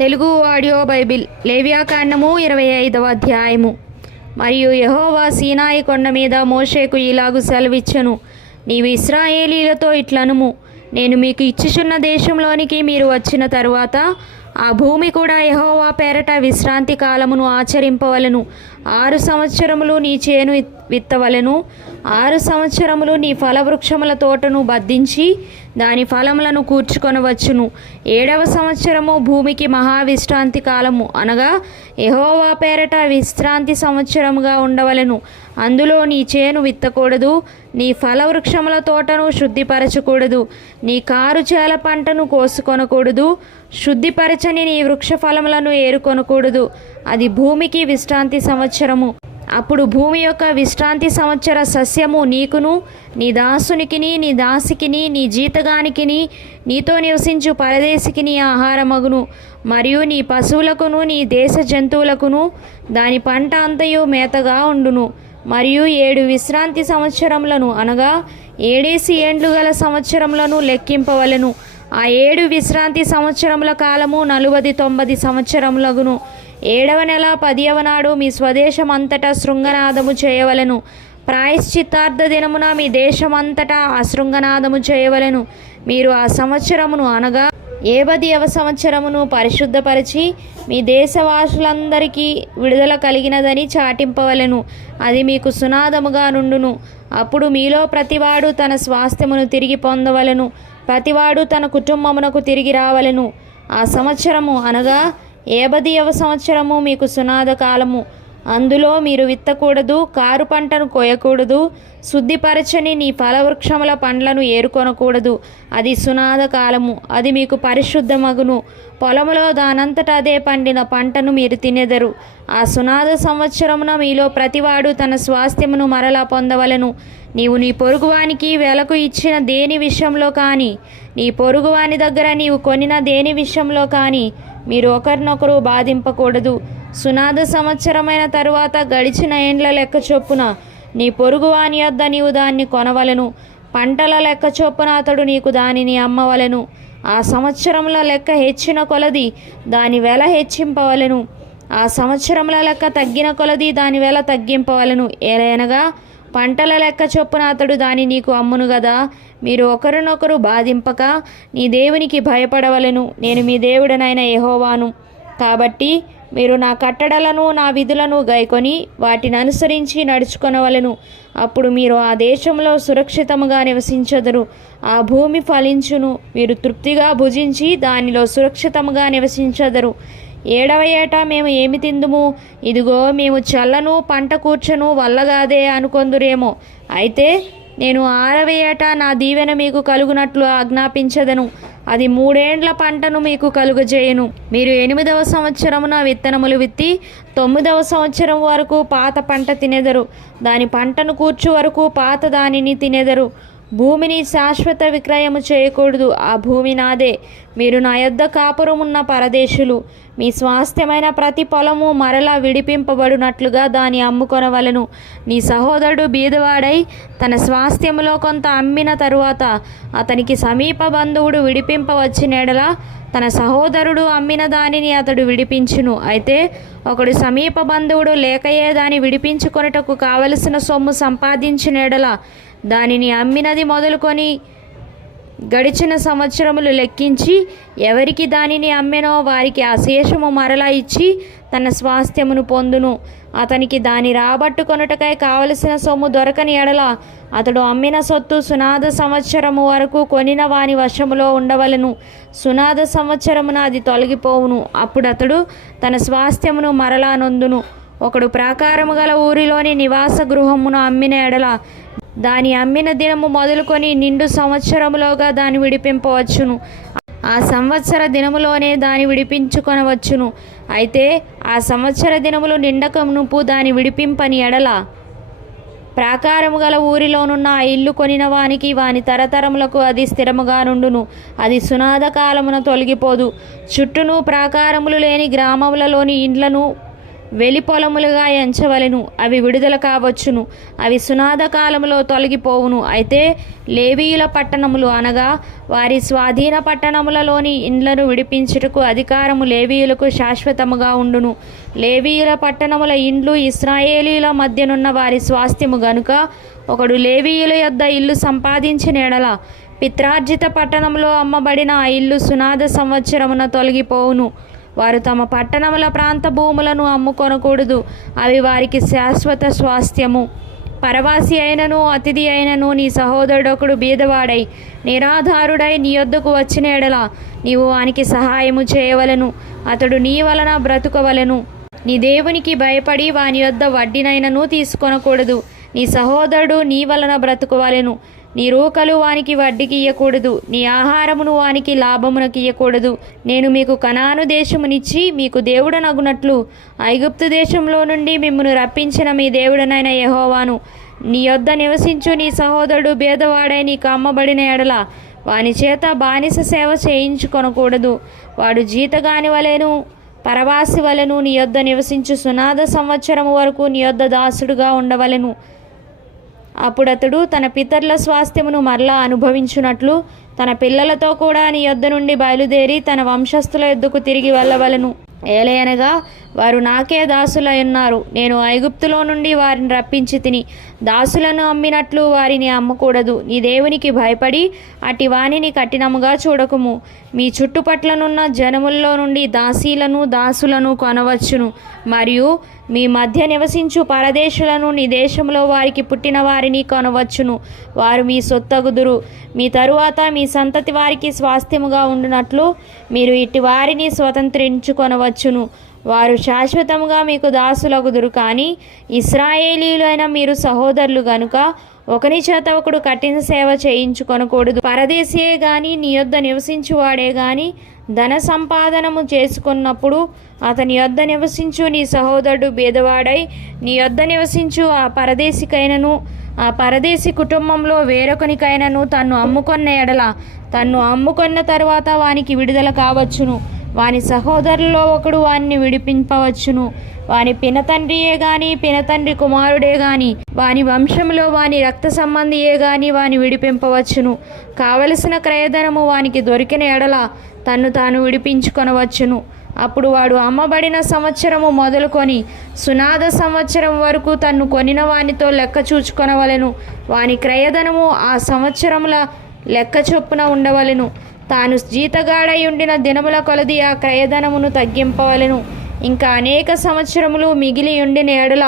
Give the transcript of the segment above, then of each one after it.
Telugu audio Bible లేవ్యాకాండము 25వ అధ్యాయము. మరియు యెహోవా సీనాయి కొండ మీద మోషేకు ఇలాగు సెలవిచ్చెను, నీవు ఇశ్రాయేలీలతో ఇట్లనుము, నేను మీకు ఇచ్చుచున్న దేశంలోనికి మీరు వచ్చిన తరువాత ఆ భూమి కూడా యెహోవా పేరట విశ్రాంతి కాలమును ఆచరింపవలెను. 6 సంవత్సరములు నీ చేను విత్తవలెను. 6 సంవత్సరములు నీ ఫలవృక్షముల తోటను బద్దించి దాని ఫలములను కూర్చుకొనవచ్చును. 7వ సంవత్సరము భూమికి మహావిశ్రాంతి కాలము, అనగా యెహోవా పేరట విశ్రాంతి సంవత్సరముగా ఉండవలెను. అందులో నీ చేను విత్తకూడదు, నీ ఫలవృక్షముల తోటను శుద్ధిపరచకూడదు, నీ కారుచేల పంటను కోసుకొనకూడదు, శుద్ధిపరచని నీ వృక్ష ఫలములను ఏరుకొనకూడదు. అది భూమికి విశ్రాంతి సంవత్సరము. అప్పుడు భూమి యొక్క విశ్రాంతి సంవత్సర సస్యము నీకును, నీ దాసునికిని, నీ దాసికిని, నీ జీతగానికిని, నీతో నివసించు పరదేశికిని ఆహారమగును. మరియు నీ పశువులకును, నీ దేశ జంతువులకును దాని పంట అంతయు మేతగా ఉండును. మరియు 7 విశ్రాంతి సంవత్సరములను, అనగా 7 ఏండ్లు గల సంవత్సరములను లెక్కింపవలెను. ఆ 7 విశ్రాంతి సంవత్సరముల కాలము 40 సంవత్సరములగును. 7వ నెల 10వ నాడు మీ స్వదేశమంతటా శృంగనాదము చేయవలెను. ప్రాయశ్చిత్తార్థ దినమున మీ దేశమంతటా అశృంగనాదము చేయవలెను. మీరు ఆ సంవత్సరమును, అనగా 70వ సంవత్సరమును పరిశుద్ధపరిచి మీ దేశవాసులందరికీ విడుదల కలిగినదని చాటింపవలెను. అది మీకు సునాదముగా నుండును. అప్పుడు మీలో ప్రతివాడు తన స్వాస్థ్యమును తిరిగి పొందవలెను. ప్రతివాడు తన కుటుంబమునకు తిరిగి రావలెను. ఆ సంవత్సరము, అనగా 70వ సంవత్సరము మీకు సునాద కాలము. అందులో మీరు విత్తకూడదు, కారు పంటను కోయకూడదు, శుద్ధిపరచని నీ ఫలవృక్షముల పండ్లను ఏరుకొనకూడదు. అది సునాద కాలము. అది మీకు పరిశుద్ధమగును. పొలములో దానంతట అదే పండిన పంటను మీరు తినెదరు. ఆ సునాద సంవత్సరమున మీలో ప్రతివాడు తన స్వాస్థ్యమును మరలా పొందవలెను. నీవు నీ పొరుగువానికి వెలకు ఇచ్చిన దేని విషయంలో కానీ, నీ పొరుగువాని దగ్గర నీవు కొనిన దేని విషయంలో కానీ మీరు ఒకరినొకరు బాధింపకూడదు. సునాద సంవత్సరమైన తరువాత గడిచిన ఏండ్ల లెక్క చొప్పున నీ పొరుగువాని యొద్ద నీవు దాన్ని కొనవలెను. పంటల లెక్క చొప్పున అతడు నీకు దానిని అమ్మవలెను. ఆ సంవత్సరముల లెక్క హెచ్చిన కొలది దాని వెల హెచ్చింపవలెను. ఆ సంవత్సరముల లెక్క తగ్గిన కొలది దాని వెల తగ్గింపవలెను. ఏలైనగా పంటల లెక్క చొప్పున అతడు దాని నీకు అమ్మును గదా. మీరు ఒకరినొకరు బాధింపక నీ దేవునికి భయపడవలెను. నేను మీ దేవుడనైన యెహోవాను. కాబట్టి మీరు నా కట్టడలను, నా విధులను గైకొని వాటిని అనుసరించి నడుచుకొనవలెను. అప్పుడు మీరు ఆ దేశంలో సురక్షితముగా నివసించెదరు. ఆ భూమి ఫలించును. మీరు తృప్తిగా భుజించి దానిలో సురక్షితముగా నివసించెదరు. 7వ ఏట మేము ఏమి తిందుము? ఇదిగో మేము చల్లను పంట కూర్చను వల్లగాదే అనుకొందురేమో. అయితే నేను 6వ ఏట నా దీవెన మీకు కలుగునట్లు ఆజ్ఞాపించదను. అది 3 ఏండ్ల పంటను మీకు కలుగజేయును. మీరు 8వ సంవత్సరమున విత్తనములు విత్తి 9వ సంవత్సరం వరకు పాత పంట తినెదరు. దాని పంటను కూర్చు వరకు పాత దానిని తినెదరు. భూమిని శాశ్వత విక్రయము చేయకూడదు. ఆ భూమి నాదే. మీరు నా యొద్ద కాపురమున్న పరదేశులు. మీ స్వాస్థ్యమైన ప్రతి పొలము మరలా విడిపింపబడినట్లుగా దాన్ని అమ్ముకొనవలెను. నీ సహోదరుడు బీదవాడై తన స్వాస్థ్యములో కొంత అమ్మిన తరువాత అతనికి సమీప బంధువుడు విడిపింపవచ్చినెడలా తన సహోదరుడు అమ్మిన దానిని అతడు విడిపించును. అయితే ఒకడు సమీప బంధువుడు లేకయే దాన్ని విడిపించుకొనుటకు కావలసిన సొమ్ము సంపాదించినెడలా దానిని అమ్మినది మొదలుకొని గడిచిన సంవత్సరములు లెక్కించి ఎవరికి దానిని అమ్మెనో వారికి ఆ శేషము మరలా ఇచ్చి తన స్వాస్థ్యమును పొందును. అతనికి దాని రాబట్టుకొనుటకై కావలసిన సొమ్ము దొరకని ఎడల అతడు అమ్మిన సొత్తు సునాద సంవత్సరము వరకు కొనిన వాని వశములో ఉండవలెను. సునాద సంవత్సరమున అది తొలగిపోవును. అప్పుడు అతడు తన స్వాస్థ్యమును మరలా నొందును. ఒకడు ప్రాకారము గల ఊరిలోని నివాస గృహమును అమ్మిన ఎడల దాని అమ్మిన దినము మొదలుకొని నిండు సంవత్సరములోగా దాన్ని విడిపింపవచ్చును. ఆ సంవత్సర దినములోనే దాన్ని విడిపించుకొనవచ్చును. అయితే ఆ సంవత్సర దినములు నిండక మునుపు దాన్ని విడిపింపని ఎడల ప్రాకారము గల ఊరిలోనున్న ఆ ఇల్లు కొనిన వానికి వాని తరతరములకు అది స్థిరముగా నుండును. అది సునాద కాలమున తొలగిపోదు. చుట్టూను ప్రాకారములు లేని గ్రామములలోని ఇండ్లను వెలి పొలములుగా ఎంచవలెను. అవి విడుదల కావచ్చును, అవి సునాద కాలములో తొలగిపోవును. అయితే లేవీయుల పట్టణములు అనగా వారి స్వాధీన పట్టణములలోని ఇండ్లను విడిపించుటకు అధికారము లేవీయులకు శాశ్వతముగా ఉండును. లేవీయుల పట్టణముల ఇండ్లు ఇశ్రాయేలీయుల మధ్యనున్న వారి స్వాస్థ్యము గనుక ఒకడు లేవీయుల యొద్ద ఇల్లు సంపాదించిన ఎడల పిత్రార్జిత పట్టణంలో అమ్మబడిన ఆ ఇల్లు సునాద సంవత్సరమున తొలగిపోవును. వారు తమ పట్టణముల ప్రాంత భూములను అమ్ముకొనకూడదు, అవి వారికి శాశ్వత స్వాస్థ్యము. పరవాసి అయినను అతిథి అయినను నీ సహోదరుడొకడు బీదవాడై నిరాధారుడై నీ యొద్దకు వచ్చిన ఎడల నీవు వానికి సహాయము చేయవలెను, అతడు నీ వలన బ్రతుకవలెను. నీ దేవునికి భయపడి వాని యొద్ద వడ్డీనైనను తీసుకొనకూడదు. నీ సహోదరుడు నీ వలన బ్రతుకవలెను. నీ రూకలు వానికి వడ్డీకి ఇయ్యకూడదు, నీ ఆహారమును వానికి లాభమునకు ఇయ్యకూడదు. నేను మీకు కనాను దేశమునిచ్చి మీకు దేవుడనగునట్లు ఐగుప్తు దేశంలో నుండి మిమ్మును రప్పించిన మీ దేవుడనైన యెహోవాను. నీ యొద్ద నివసించు నీ సహోదరుడు భేదవాడై నీకు అమ్మబడిన ఎడల వాని చేత బానిస సేవ చేయించుకొనకూడదు. వాడు జీతగాని వలెను పరవాసి వలెను నీ యొద్ద నివసించు సునాద సంవత్సరము వరకు నీ యొద్ద దాసుడుగా ఉండవలెను. అప్పుడతడు తన పితరుల స్వాస్థ్యమును మరలా అనుభవించున్నట్లు తన పిల్లలతో కూడా నీ యొద్ద నుండి బయలుదేరి తన వంశస్థుల యొద్దకు తిరిగి వెళ్ళవలెను. ఏలయనగా వారు నాకే దాసులై ఉన్నారు. నేను ఐగుప్తులో నుండి వారిని రప్పించి తిని దాసులను అమ్మినట్లు వారిని అమ్మకూడదు. నీ దేవునికి భయపడి అటి వానిని కఠినముగా చూడకుము. మీ చుట్టుపట్లనున్న జనముల్లో నుండి దాసీలను దాసులను కొనవచ్చును, మరియు మీ మధ్య నివసించు పరదేశులను నీ దేశంలో వారికి పుట్టిన వారిని కొనవచ్చును. వారు మీ సొత్తగుదురు. మీ తరువాత మీ సంతతి వారికి స్వాస్థ్యముగా ఉండునట్లు మీరు ఇట్టి వారిని స్వతంత్రించుకొనవచ్చును. వారు శాశ్వతముగా మీకు దాసులగుదురు. కానీ ఇశ్రాయేలీయులైన మీరు సహోదరులు గనుక ఒకని చేత ఒకడు కఠిన సేవ చేయించుకొనకూడదు. పరదేశియే గాని నీ యొద్ద నివసించువాడే గాని ధన సంపాదనము చేసుకున్నప్పుడు అతని యొద్ద నివసించు నీ సహోదరుడు బీదవాడై నీ యొద్ద నివసించు ఆ పరదేశికైనను ఆ పరదేశి కుటుంబంలో వేరొకనికైనను తన్ను అమ్ముకొన్న ఎడల తన్ను అమ్ముకొన్న తరువాత వానికి విడుదల కావచ్చును. వాని సహోదరుల్లో ఒకడు వానిని విడిపింపవచ్చును. వాని పినతండ్రియే గాని పినతండ్రి కుమారుడే గాని వాని వంశంలో వాని రక్త సంబంధియే గాని వాని విడిపింపవచ్చును. కావలసిన క్రయధనము వానికి దొరికిన ఎడల తన్ను తాను విడిపించుకొనవచ్చును. అప్పుడు వాడు అమ్మబడిన సంవత్సరము మొదలుకొని సునాద సంవత్సరం వరకు తన్ను కొనిన వానితో లెక్క చూచుకొనవలెను. వాని క్రయధనము ఆ సంవత్సరముల లెక్క చొప్పున ఉండవలెను. తాను జీతగాడై ఉండిన దినముల కొలది ఆ క్రయధనమును తగ్గింపవలెను. ఇంకా అనేక సంవత్సరములు మిగిలి ఉండిన ఎడల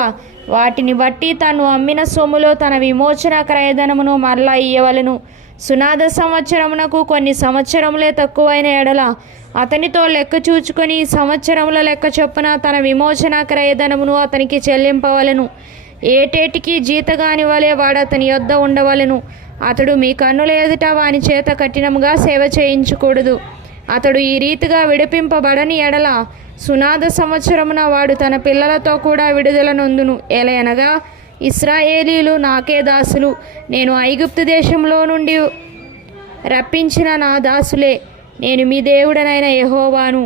వాటిని బట్టి తాను అమ్మిన సొమ్ములో తన విమోచన క్రయధనమును మరలా ఇయ్యవలెను. సునాద సంవత్సరమునకు కొన్ని సంవత్సరములే తక్కువైన ఎడల అతనితో లెక్క చూచుకొని సంవత్సరముల లెక్క చొప్పున తన విమోచన క్రయధనమును అతనికి చెల్లింపవలెను. ఏటేటికి జీతగాని వలె వాడు అతని యొద్ద ఉండవలెను. అతడు మీ కన్నుల ఎదుట వాని చేత కఠినముగా సేవ చేయించకూడదు. అతడు ఈ రీతిగా విడిపింపబడని ఎడల సునాద సంవత్సరమున వాడు తన పిల్లలతో కూడా విడుదల నొందును. ఎలయనగా ఇశ్రాయేలీయులు నాకే దాసులు, నేను ఐగుప్తు దేశంలో నుండి రప్పించిన నా దాసులే, నేను మీ దేవుడనైన యెహోవాను.